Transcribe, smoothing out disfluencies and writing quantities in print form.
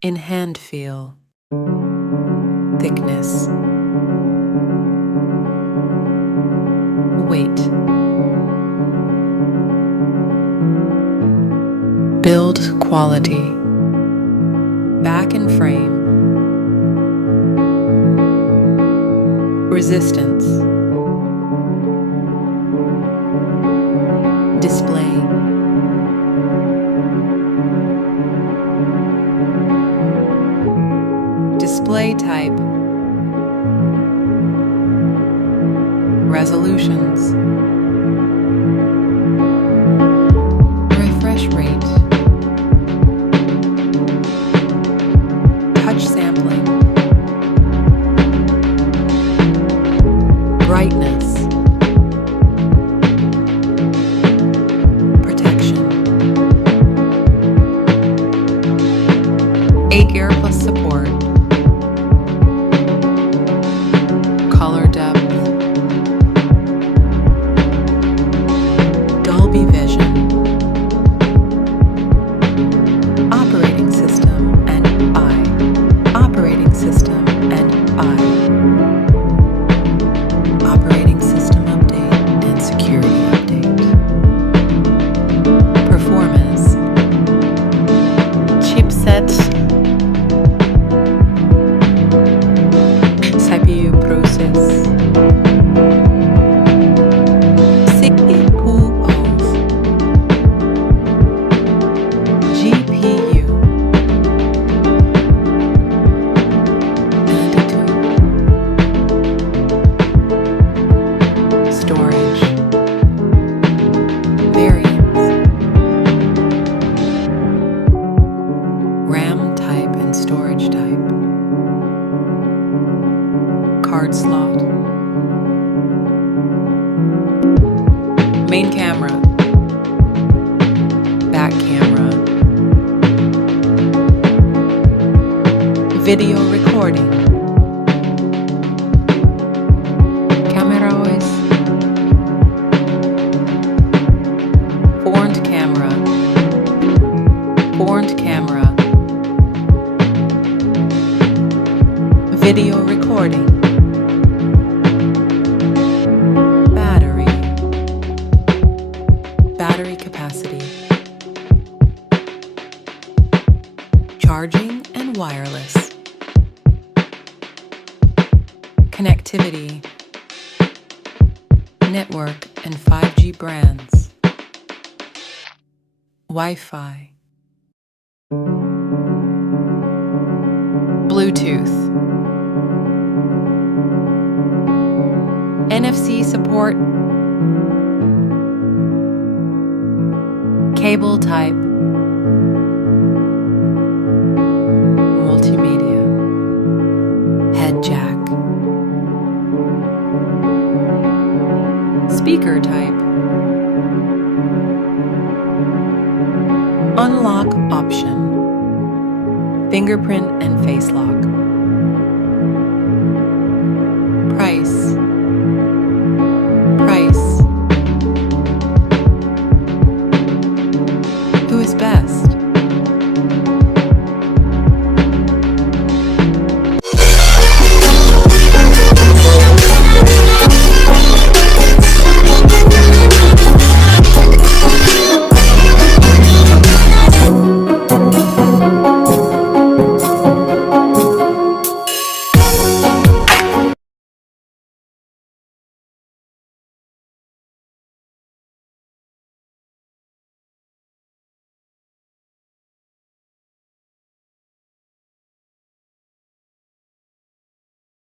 In hand feel, thickness, weight, build quality, back and frame, resistance, display, display type, resolutions, refresh rate, touch sampling, brightness, protection, 8 gear plus support, color depth, Dolby Vision, operating system and operating system and operating system update and security update, performance, chipset, CPU process, GPU, storage, variants, RAM type and storage type, card slot, main camera, back camera, video recording, camera voice, front camera, video recording, battery capacity, charging and wireless, connectivity, network and 5G brands, Wi-Fi, Bluetooth, NFC support, cable type, multimedia, head jack, speaker type, unlock option, fingerprint and face lock.